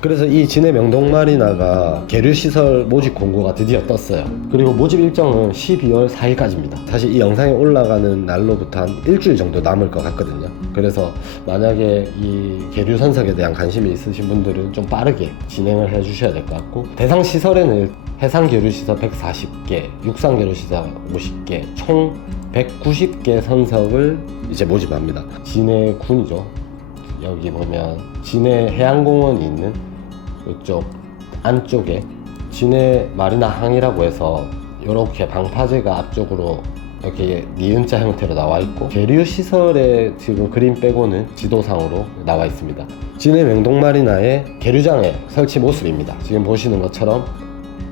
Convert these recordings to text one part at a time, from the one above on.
그래서 이 진해 명동마리나가 계류시설 모집 공고가 드디어 떴어요. 그리고 모집 일정은 12월 4일까지입니다. 사실 이 영상이 올라가는 날로부터 한 일주일 정도 남을 것 같거든요. 그래서 만약에 이 계류 선석에 대한 관심이 있으신 분들은 좀 빠르게 진행을 해 주셔야 될 것 같고, 대상 시설에는 해상 계류시설 140개, 육상 계류시설 50개, 총 190개 선석을 이제 모집합니다. 진해군이죠. 여기 보면 진해 해양공원이 있는 이쪽 안쪽에 진해 마리나 항이라고 해서 이렇게 방파제가 앞쪽으로 이렇게 니은자 형태로 나와 있고, 계류 시설의 지금 그림 빼고는 지도상으로 나와 있습니다. 진해 명동마리나의 계류장의 설치 모습입니다. 지금 보시는 것처럼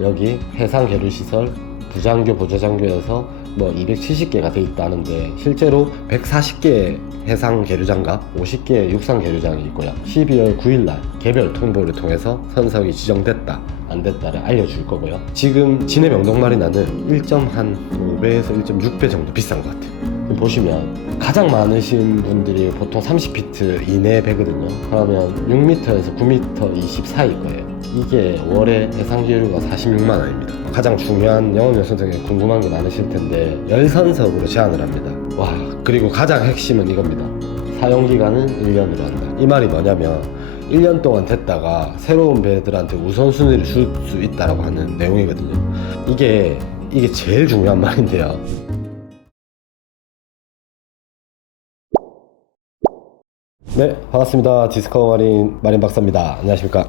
여기 해상 계류 시설 부장교 보조장교에서 뭐 270개가 돼 있다는데, 실제로 140개의 해상 계류장과 50개의 육상 계류장이 있고요. 12월 9일날 개별 통보를 통해서 선석이 지정됐다 안 됐다를 알려줄 거고요. 지금 진해 명동마리나는 1.5배에서 1.6배 정도 비싼 것 같아요. 보시면 가장 많으신 분들이 보통 30피트 이내 배거든요. 그러면 6m에서 9m 20 사이일 거예요. 이게 월에 해상계류가 46만 원입니다. 가장 중요한 영업용 선석에 궁금한 게 많으실 텐데, 열선석으로 제한을 합니다. 와, 그리고 가장 핵심은 이겁니다. 사용기간은 1년으로 한다. 이 말이 뭐냐면 1년 동안 됐다가 새로운 배들한테 우선순위를 줄 수 있다라고 하는 내용이거든요. 이게 제일 중요한 말인데요. 네, 반갑습니다. 디스커버 마린 박사입니다. 안녕하십니까.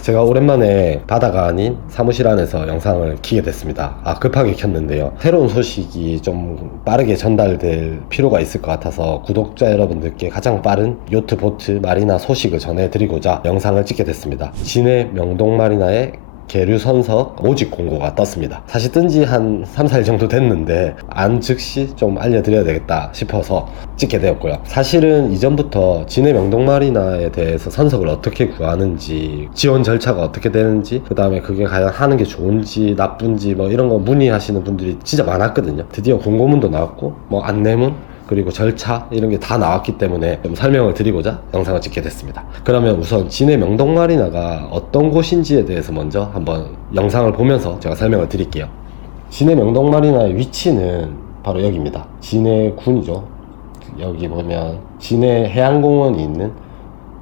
제가 오랜만에 바다가 아닌 사무실 안에서 영상을 켜게 됐습니다. 급하게 켰는데요. 새로운 소식이 좀 빠르게 전달될 필요가 있을 것 같아서 구독자 여러분들께 가장 빠른 요트, 보트, 마리나 소식을 전해드리고자 영상을 찍게 됐습니다. 진해 명동마리나의 계류 선석 모집 공고가 떴습니다. 사실 뜬지 한 3, 4일 정도 됐는데 안 즉시 좀 알려드려야 되겠다 싶어서 찍게 되었고요. 사실은 이전부터 진해 명동마리나에 대해서 선석을 어떻게 구하는지, 지원 절차가 어떻게 되는지, 그 다음에 그게 과연 하는 게 좋은지 나쁜지 뭐 이런 거 문의하시는 분들이 진짜 많았거든요. 드디어 공고문도 나왔고 뭐 안내문, 그리고 절차 이런 게 다 나왔기 때문에 좀 설명을 드리고자 영상을 찍게 됐습니다. 그러면 우선 진해 명동마리나가 어떤 곳인지에 대해서 먼저 한번 영상을 보면서 제가 설명을 드릴게요. 진해 명동마리나의 위치는 바로 여기입니다. 진해군이죠. 여기 보면 진해 해양공원이 있는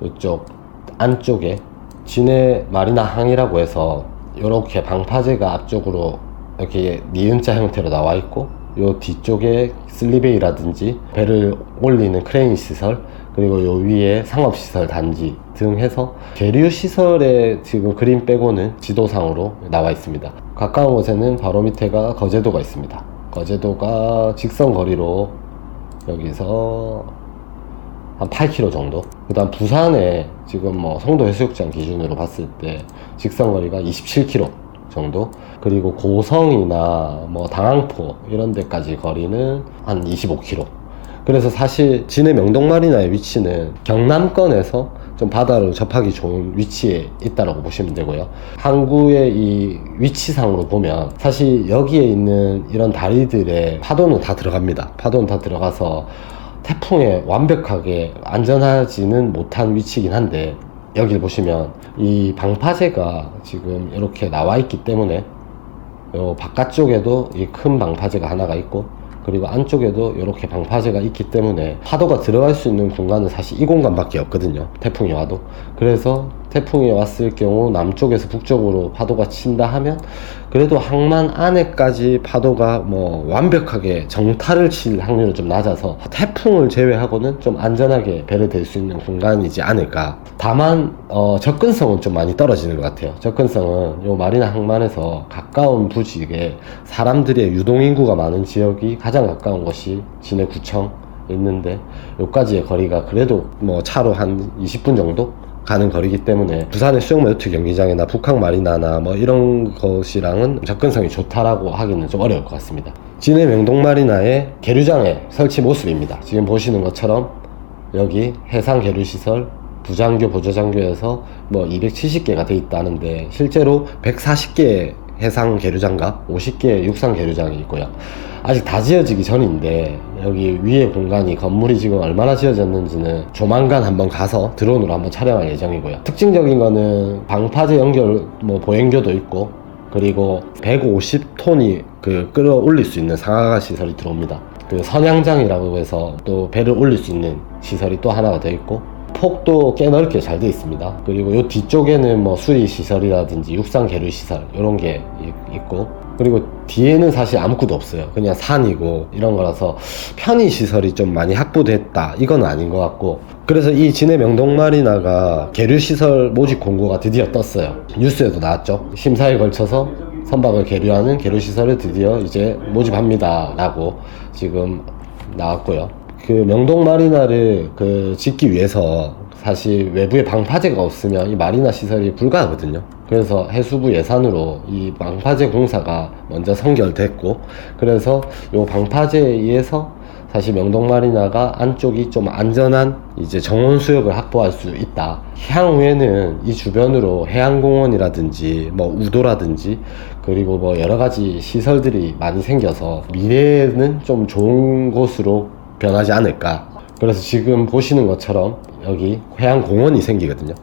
이쪽 안쪽에 진해 마리나 항이라고 해서 이렇게 방파제가 앞쪽으로 이렇게 니은자 형태로 나와 있고, 요 뒤쪽에 슬리베이라든지 배를 올리는 크레인 시설, 그리고 요 위에 상업시설 단지 등 해서 계류 시설의 지금 그림 빼고는 지도상으로 나와 있습니다. 가까운 곳에는 바로 밑에가 거제도가 있습니다. 거제도가 직선 거리로 여기서 한 8km 정도. 그 다음 부산에 지금 뭐 송도 해수욕장 기준으로 봤을 때 직선 거리가 27km 정도. 그리고 고성이나 뭐 당항포 이런 데까지 거리는 한 25km. 그래서 사실 진해 명동마리나의 위치는 경남권에서 좀 바다로 접하기 좋은 위치에 있다고 보시면 되고요. 항구의 이 위치상으로 보면 사실 여기에 있는 이런 다리들의 파도는 다 들어갑니다. 파도는 다 들어가서 태풍에 완벽하게 안전하지는 못한 위치이긴 한데, 여기를 보시면 이 방파제가 지금 이렇게 나와 있기 때문에 요 바깥쪽에도 이 큰 방파제가 하나가 있고, 그리고 안쪽에도 이렇게 방파제가 있기 때문에 파도가 들어갈 수 있는 공간은 사실 이 공간밖에 없거든요. 태풍이 와도. 그래서 태풍이 왔을 경우 남쪽에서 북쪽으로 파도가 친다 하면 그래도 항만 안에까지 파도가 뭐 완벽하게 정타를 칠 확률은 좀 낮아서 태풍을 제외하고는 좀 안전하게 배를 댈 수 있는 공간이지 않을까. 다만 접근성은 좀 많이 떨어지는 것 같아요. 접근성은 요 마리나 항만에서 가까운 부지에 사람들의 유동인구가 많은 지역이 가장 가까운 곳이 진해구청 있는데, 요까지의 거리가 그래도 뭐 차로 한 20분 정도 가는 거리기 때문에 부산의 수영모 요트 경기장이나 북항 마리나나 뭐 이런 것이랑은 접근성이 좋다라고 하기는 좀 어려울 것 같습니다. 진해 명동마리나의 계류장의 설치 모습입니다. 지금 보시는 것처럼 여기 해상 계류시설 부장교 보조장교에서 뭐 270개가 돼 있다는데, 실제로 140개의 해상 계류장과 50개의 육상 계류장이 있고요. 아직 다 지어지기 전인데 여기 위에 공간이 건물이 지금 얼마나 지어졌는지는 조만간 한번 가서 드론으로 한번 촬영할 예정이고요. 특징적인 거는 방파제 연결 뭐 보행교도 있고, 그리고 150톤이 그 끌어올릴 수 있는 상하가 시설이 들어옵니다. 그 선양장이라고 해서 또 배를 올릴 수 있는 시설이 또 하나가 더 있고, 폭도 꽤 넓게 잘 되어 있습니다. 그리고 요 뒤쪽에는 뭐 수리 시설이라든지 육상 계류 시설 이런 게 있고, 그리고 뒤에는 사실 아무것도 없어요. 그냥 산이고 이런 거라서 편의 시설이 좀 많이 확보됐다 이건 아닌 것 같고, 그래서 이 진해 명동마리나가 계류 시설 모집 공고가 드디어 떴어요. 뉴스에도 나왔죠. 심사에 걸쳐서 선박을 계류하는 계류 시설을 드디어 이제 모집합니다 라고 지금 나왔고요. 그 명동마리나를 짓기 위해서 사실 외부에 방파제가 없으면 이 마리나 시설이 불가하거든요. 그래서 해수부 예산으로 이 방파제 공사가 먼저 선결됐고, 그래서 이 방파제에 의해서 사실 명동마리나가 안쪽이 좀 안전한 이제 정원 수역을 확보할 수 있다. 향후에는 이 주변으로 해양공원이라든지 뭐 우도라든지 그리고 뭐 여러 가지 시설들이 많이 생겨서 미래에는 좀 좋은 곳으로 변하지 않을까. 그래서 지금 보시는 것처럼 여기 해양공원이 생기거든요.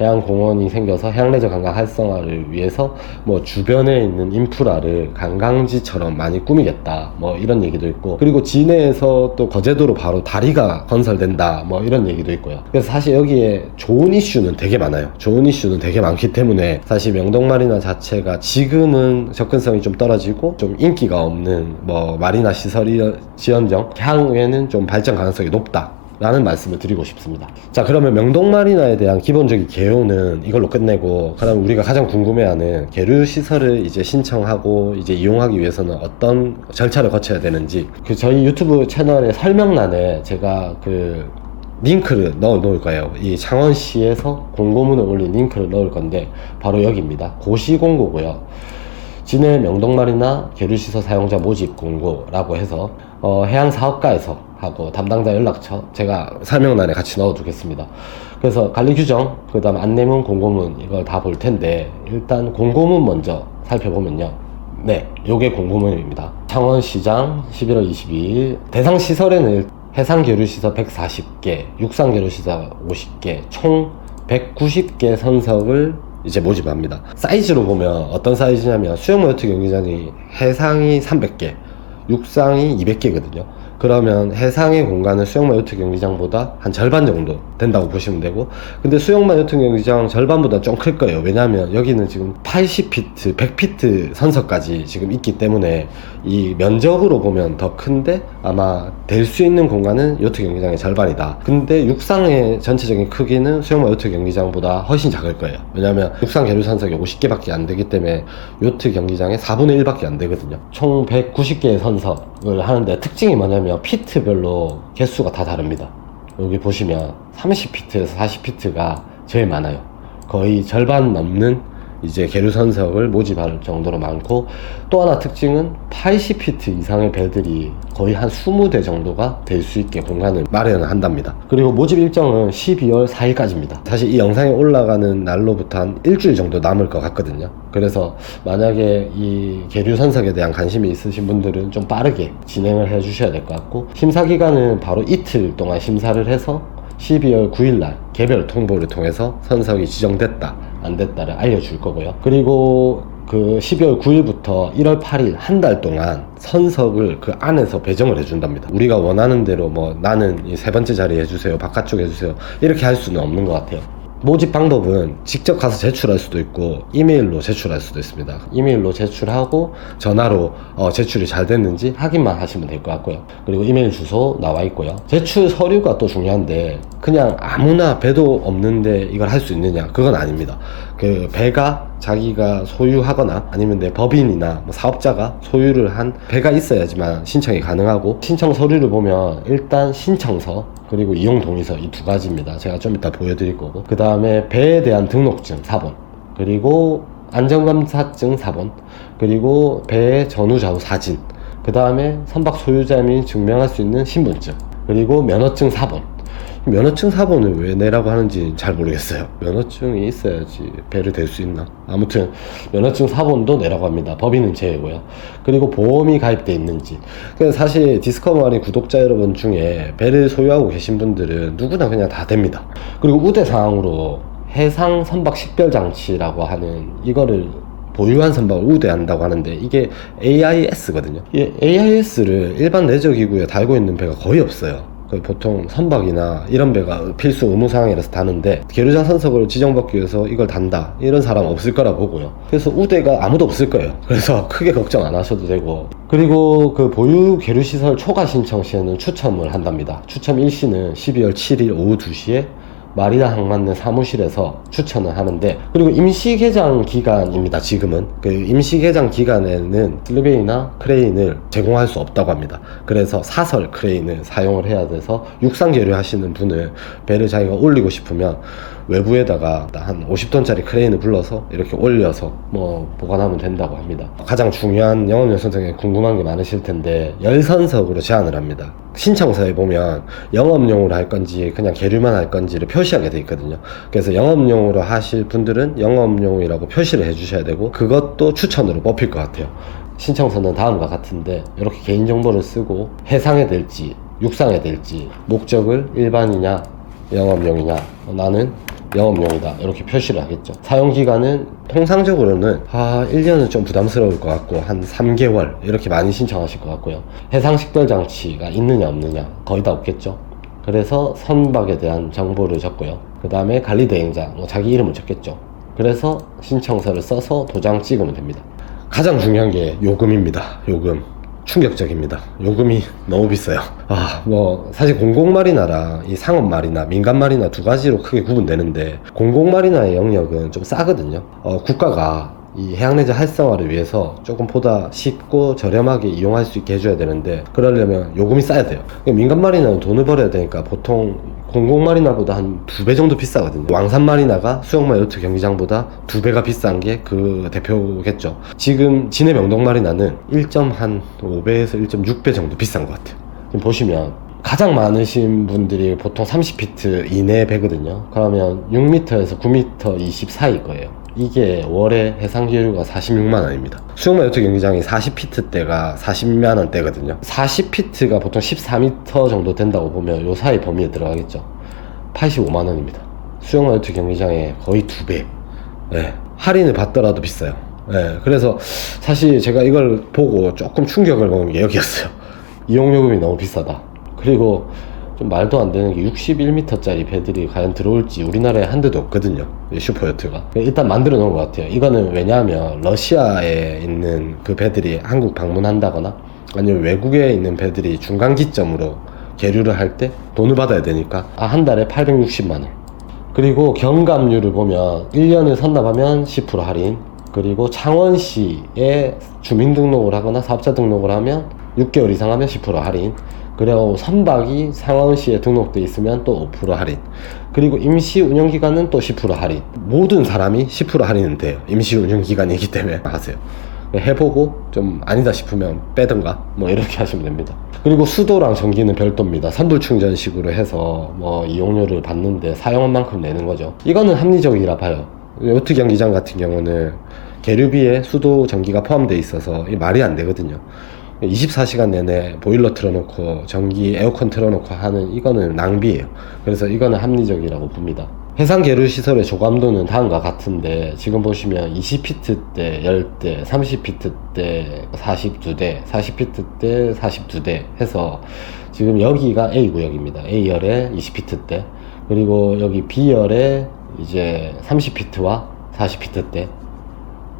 해양공원이 생겨서 해양레저 관광 활성화를 위해서 뭐 주변에 있는 인프라를 관광지처럼 많이 꾸미겠다 뭐 이런 얘기도 있고, 그리고 진해에서 또 거제도로 바로 다리가 건설된다 뭐 이런 얘기도 있고요. 그래서 사실 여기에 좋은 이슈는 되게 많아요. 좋은 이슈는 되게 많기 때문에 사실 명동마리나 자체가 지금은 접근성이 좀 떨어지고 좀 인기가 없는 뭐 마리나 시설지언정 향후에는 좀 발전 가능성이 높다 라는 말씀을 드리고 싶습니다. 자, 그러면 명동마리나에 대한 기본적인 개요는 이걸로 끝내고, 그다음 우리가 가장 궁금해하는 계류 시설을 이제 신청하고 이제 이용하기 위해서는 어떤 절차를 거쳐야 되는지, 저희 유튜브 채널의 설명란에 제가 링크를 넣어 놓을 거예요. 이 창원시에서 공고문을 올린 링크를 넣을 건데 바로 여기입니다. 고시 공고고요. 진해 명동마리나 계류시설 사용자 모집 공고라고 해서 해양사업가에서 하고 담당자 연락처 제가 설명란에 같이 넣어 두겠습니다. 그래서 관리규정, 그 다음 안내문, 공고문 이걸 다 볼 텐데, 일단 공고문 먼저 살펴보면요. 네, 요게 공고문입니다. 창원시장 11월 22일 대상 시설에는 해상계류시설 140개, 육상계류시설 50개, 총 190개 선석을 이제 모집합니다. 사이즈로 보면 어떤 사이즈냐면 수영모 요트 경기장이 해상이 300개, 육상이 200개거든요. 그러면 해상의 공간은 수영마 요트 경기장보다 한 절반 정도 된다고 보시면 되고, 근데 수영마 요트 경기장 절반보다 좀 클 거예요. 왜냐하면 여기는 지금 80피트, 100피트 선석까지 지금 있기 때문에 이 면적으로 보면 더 큰데 아마 될 수 있는 공간은 요트 경기장의 절반이다. 근데 육상의 전체적인 크기는 수영마 요트 경기장보다 훨씬 작을 거예요. 왜냐하면 육상 계류 선석이 50개밖에 안 되기 때문에 요트 경기장의 4분의 1밖에 안 되거든요. 총 190개의 선석을 하는데 특징이 뭐냐면 피트별로 개수가 다 다릅니다. 여기 보시면 30피트에서 40피트가 제일 많아요. 거의 절반 넘는 이제 계류 선석을 모집할 정도로 많고, 또 하나 특징은 80피트 이상의 배들이 거의 한 20대 정도가 될 수 있게 공간을 마련을 한답니다. 그리고 모집 일정은 12월 4일까지입니다. 사실 이 영상이 올라가는 날로부터 한 일주일 정도 남을 것 같거든요. 그래서 만약에 이 계류 선석에 대한 관심이 있으신 분들은 좀 빠르게 진행을 해 주셔야 될 것 같고, 심사 기간은 바로 이틀 동안 심사를 해서 12월 9일날 개별 통보를 통해서 선석이 지정됐다 안 됐다를 알려줄 거고요. 그리고 12월 9일부터 1월 8일 한 달 동안 선석을 그 안에서 배정을 해준답니다. 우리가 원하는 대로 뭐 나는 이 세 번째 자리 해주세요, 바깥쪽 해주세요 이렇게 할 수는 없는 것 같아요. 모집 방법은 직접 가서 제출할 수도 있고 이메일로 제출할 수도 있습니다. 이메일로 제출하고 전화로 제출이 잘 됐는지 확인만 하시면 될 것 같고요. 그리고 이메일 주소 나와 있고요. 제출 서류가 또 중요한데 그냥 아무나 배도 없는데 이걸 할 수 있느냐, 그건 아닙니다. 그 배가 자기가 소유하거나 아니면 내 법인이나 뭐 사업자가 소유를 한 배가 있어야지만 신청이 가능하고, 신청 서류를 보면 일단 신청서 그리고 이용 동의서 이 두 가지입니다. 제가 좀 이따 보여드릴 거고, 그 다음에 배에 대한 등록증 4번, 그리고 안전검사증 4번, 그리고 배의 전후 좌우 사진, 그 다음에 선박 소유자 및 증명할 수 있는 신분증, 그리고 면허증 4번. 면허증 사본을 왜 내라고 하는지 잘 모르겠어요. 면허증이 있어야지 배를 댈 수 있나? 아무튼 면허증 사본도 내라고 합니다. 법인은 제외고요. 그리고 보험이 가입돼 있는지. 그래서 사실 디스커버리 구독자 여러분 중에 배를 소유하고 계신 분들은 누구나 그냥 다 됩니다. 그리고 우대사항으로 해상 선박 식별 장치라고 하는 이거를 보유한 선박을 우대한다고 하는데, 이게 AIS거든요. 이 AIS를 일반 내적 기구에 달고 있는 배가 거의 없어요. 보통 선박이나 이런 배가 필수 의무사항이라서 다는데, 계류장 선석을 지정받기 위해서 이걸 단다 이런 사람 없을 거라 보고요. 그래서 우대가 아무도 없을 거예요. 그래서 크게 걱정 안 하셔도 되고, 그리고 그 보유 계류시설 초과 신청 시에는 추첨을 한답니다. 추첨 일시는 12월 7일 오후 2시에 마리나 항만내 사무실에서 추천을 하는데, 그리고 임시 개장 기간입니다. 지금은 그 임시 개장 기간에는 슬리베이나 크레인을 제공할 수 없다고 합니다. 그래서 사설 크레인을 사용을 해야 돼서 육상 계류하시는 분을 배를 자기가 올리고 싶으면 외부에다가 한 50톤짜리 크레인을 불러서 이렇게 올려서 뭐 보관하면 된다고 합니다. 가장 중요한 영업용 선정에 궁금한 게 많으실 텐데, 열선석으로 제한을 합니다. 신청서에 보면 영업용으로 할 건지 그냥 계류만 할 건지를 표시하게 돼 있거든요. 그래서 영업용으로 하실 분들은 영업용이라고 표시를 해 주셔야 되고, 그것도 추천으로 뽑힐 것 같아요. 신청서는 다음과 같은데, 이렇게 개인정보를 쓰고 해상에 될지 육상에 될지, 목적을 일반이냐 영업용이냐, 나는 영업용이다 이렇게 표시를 하겠죠. 사용기간은 통상적으로는 1년은 좀 부담스러울 것 같고 한 3개월 이렇게 많이 신청하실 것 같고요. 해상식별장치가 있느냐 없느냐 거의 다 없겠죠. 그래서 선박에 대한 정보를 적고요. 그 다음에 관리대행자, 자기 이름을 적겠죠. 그래서 신청서를 써서 도장 찍으면 됩니다. 가장 중요한 게 요금입니다. 요금 충격적입니다. 요금이 너무 비싸요. 사실 공공마리나랑 이 상업마리나, 민간마리나 두 가지로 크게 구분되는데, 공공마리나의 영역은 좀 싸거든요. 국가가 이 해양레저 활성화를 위해서 조금 보다 쉽고 저렴하게 이용할 수 있게 해줘야 되는데, 그러려면 요금이 싸야 돼요. 민간마리나는 돈을 벌어야 되니까 보통 공공마리나보다 한 2배 정도 비싸거든요. 왕산마리나가 수영마 요트 경기장보다 2배가 비싼 게 그 대표겠죠. 지금 진해 명동마리나는 1.5배에서 1.6배 정도 비싼 것 같아요. 지금 보시면 가장 많으신 분들이 보통 30피트 이내 배거든요. 그러면 6m에서 9m 20 사이 거예요. 이게 월에 해상계류가 46만원입니다. 수영마 요트 경기장이 40피트대가 40만원대거든요. 40피트가 보통 14m 정도 된다고 보면 요 사이 범위에 들어가겠죠. 85만원입니다. 수영마 요트 경기장의 거의 2배. 할인을 받더라도 비싸요. 그래서 사실 제가 이걸 보고 조금 충격을 먹은 게 여기였어요. 이용요금이 너무 비싸다. 그리고 좀 말도 안 되는 게 61m짜리 배들이 과연 들어올지 우리나라에 한 대도 없거든요. 슈퍼요트가. 일단 만들어 놓은 것 같아요. 이거는 왜냐하면 러시아에 있는 그 배들이 한국 방문한다거나 아니면 외국에 있는 배들이 중간 기점으로 계류를 할 때 돈을 받아야 되니까 한 달에 860만원. 그리고 경감료를 보면 1년을 선납하면 10% 할인, 그리고 창원시에 주민등록을 하거나 사업자 등록을 하면 6개월 이상 하면 10% 할인, 그리고 선박이 창원시에 등록돼 있으면 또 5% 할인, 그리고 임시 운영기간은 또 10% 할인. 모든 사람이 10% 할인은 돼요. 임시 운영기간이기 때문에 하세요. 해보고 좀 아니다 싶으면 빼든가 뭐 이렇게 하시면 됩니다. 그리고 수도랑 전기는 별도입니다. 선불 충전식으로 해서 뭐 이용료를 받는데 사용한 만큼 내는 거죠. 이거는 합리적이라 봐요. 요트 경기장 같은 경우는 계류비에 수도 전기가 포함되어 있어서 말이 안 되거든요. 24시간 내내 보일러 틀어놓고 전기 에어컨 틀어놓고 하는 이거는 낭비예요. 그래서 이거는 합리적이라고 봅니다. 해상 계류 시설의 조감도는 다음과 같은데, 지금 보시면 20피트 때 10대, 30피트 때 42대, 40피트 때 42대 해서 지금 여기가 A구역입니다. A열에 20피트 때, 그리고 여기 B열에 이제 30피트와 40피트 때,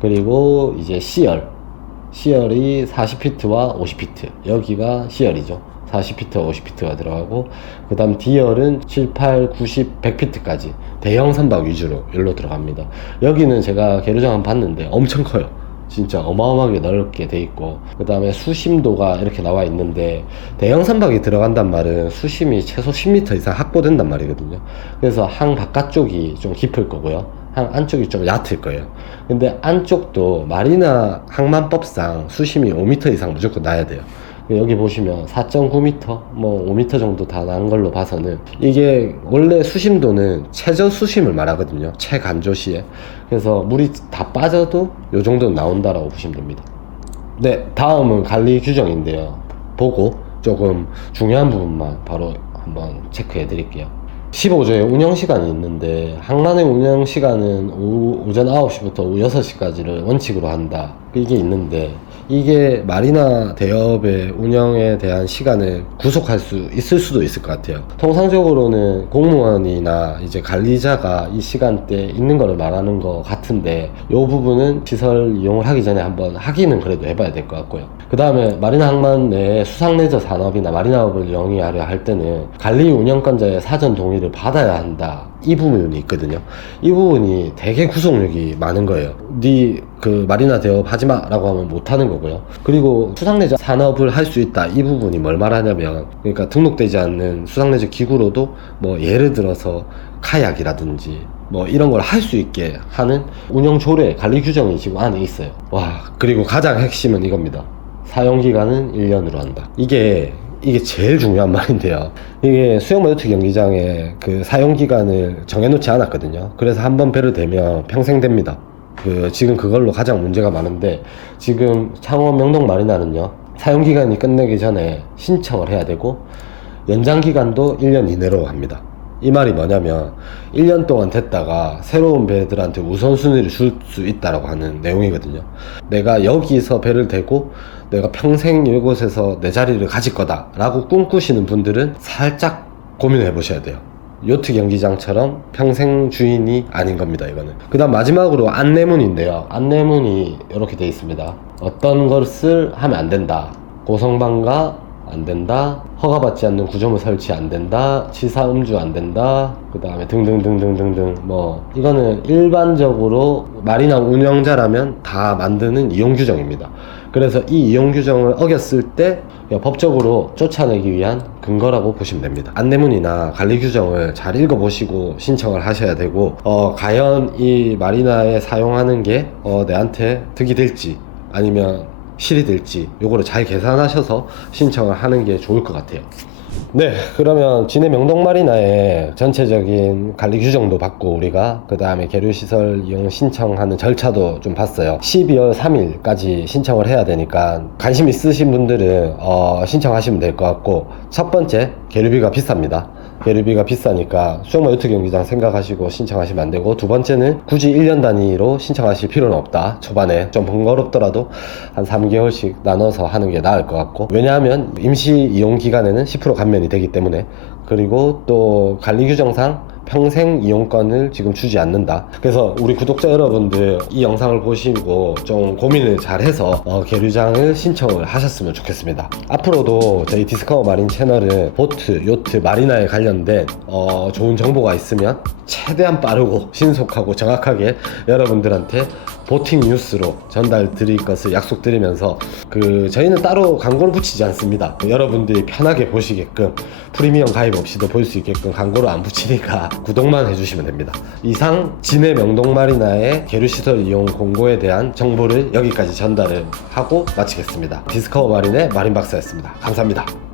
그리고 이제 C열이 40피트와 50피트, 여기가 C열이죠. 40피트와 50피트가 들어가고, 그 다음 D열은 7, 8, 90, 100피트까지 대형 선박 위주로 열로 들어갑니다. 여기는 제가 계류장 한번 봤는데 엄청 커요. 진짜 어마어마하게 넓게 돼 있고, 그 다음에 수심도가 이렇게 나와 있는데, 대형 선박이 들어간단 말은 수심이 최소 10m 이상 확보된단 말이거든요. 그래서 항 바깥쪽이 좀 깊을 거고요, 항 안쪽이 좀 얕을 거예요. 근데 안쪽도 마리나 항만법상 수심이 5m 이상 무조건 나야 돼요. 여기 보시면 4.9m, 뭐 5m 정도 다 난 걸로 봐서는 이게 원래 수심도는 최저 수심을 말하거든요. 최간조 시에. 그래서 물이 다 빠져도 요 정도는 나온다라고 보시면 됩니다. 네, 다음은 관리 규정인데요. 보고 조금 중요한 부분만 바로 한번 체크해 드릴게요. 15조에 운영시간이 있는데 항만의 운영시간은 오전 9시부터 오후 6시까지를 원칙으로 한다, 이게 있는데 이게 마리나 대업의 운영에 대한 시간을 구속할 수 있을 수도 있을 것 같아요. 통상적으로는 공무원이나 이제 관리자가 이 시간대에 있는 거를 말하는 것 같은데 이 부분은 시설 이용을 하기 전에 한번 확인은 그래도 해봐야 될 것 같고요. 그 다음에 마리나 항만 내에 수상레저 산업이나 마리나업을 영위하려 할 때는 관리 운영권자의 사전 동의를 받아야 한다, 이 부분이 있거든요. 이 부분이 되게 구속력이 많은 거예요. 네 그 마리나 대업 하지마 라고 하면 못하는 거고요. 그리고 수상레저 산업을 할 수 있다, 이 부분이 뭘 말하냐면, 그러니까 등록되지 않는 수상레저 기구로도 뭐 예를 들어서 카약이라든지 뭐 이런 걸 할 수 있게 하는 운영 조례, 관리 규정이 지금 안에 있어요. 와, 그리고 가장 핵심은 이겁니다. 사용기간은 1년으로 한다. 이게 제일 중요한 말인데요. 이게 수영모 요트 경기장에 그 사용기간을 정해놓지 않았거든요. 그래서 한번 배를 대면 평생 됩니다. 지금 그걸로 가장 문제가 많은데, 지금 창원 명동 마리나는요, 사용기간이 끝내기 전에 신청을 해야 되고 연장기간도 1년 이내로 합니다. 이 말이 뭐냐면 1년 동안 됐다가 새로운 배들한테 우선순위를 줄 수 있다라고 하는 내용이거든요. 내가 여기서 배를 대고 내가 평생 이곳에서 내 자리를 가질 거다 라고 꿈꾸시는 분들은 살짝 고민해 보셔야 돼요. 요트 경기장처럼 평생 주인이 아닌 겁니다, 이거는. 그 다음 마지막으로 안내문인데요. 안내문이 이렇게 되어 있습니다. 어떤 것을 하면 안 된다, 고성방가 안 된다, 허가받지 않는 구조물 설치 안 된다, 치사 음주 안 된다, 그 다음에 등등등등등등, 뭐 이거는 일반적으로 마리나 운영자라면 다 만드는 이용 규정입니다. 그래서 이 이용 규정을 어겼을 때 법적으로 쫓아내기 위한 근거라고 보시면 됩니다. 안내문이나 관리 규정을 잘 읽어보시고 신청을 하셔야 되고, 과연 이 마리나에 사용하는 게 내한테 득이 될지 아니면 실이 될지 요거를 잘 계산하셔서 신청을 하는 게 좋을 것 같아요. 네, 그러면 진해 명동마리나의 전체적인 관리 규정도 봤고, 우리가 그 다음에 계류시설 이용 신청하는 절차도 좀 봤어요. 12월 3일까지 신청을 해야 되니까 관심 있으신 분들은 신청하시면 될 것 같고, 첫 번째, 계류비가 비쌉니다. 계류비가 비싸니까 수영모 요트 경기장 생각하시고 신청하시면 안 되고, 두 번째는 굳이 1년 단위로 신청하실 필요는 없다. 초반에 좀 번거롭더라도 한 3개월씩 나눠서 하는 게 나을 것 같고, 왜냐하면 임시 이용 기간에는 10% 감면이 되기 때문에. 그리고 또 관리 규정상 평생 이용권을 지금 주지 않는다. 그래서 우리 구독자 여러분들 이 영상을 보시고 좀 고민을 잘 해서 계류장을 신청을 하셨으면 좋겠습니다. 앞으로도 저희 디스커버 마린 채널은 보트, 요트, 마리나에 관련된 좋은 정보가 있으면 최대한 빠르고 신속하고 정확하게 여러분들한테 보팅 뉴스로 전달 드릴 것을 약속드리면서, 저희는 따로 광고를 붙이지 않습니다. 여러분들이 편하게 보시게끔 프리미엄 가입 없이도 볼 수 있게끔 광고를 안 붙이니까 구독만 해주시면 됩니다. 이상 진해 명동마리나의 계류시설 이용 공고에 대한 정보를 여기까지 전달을 하고 마치겠습니다. 디스커버 마린의 마린박사였습니다. 감사합니다.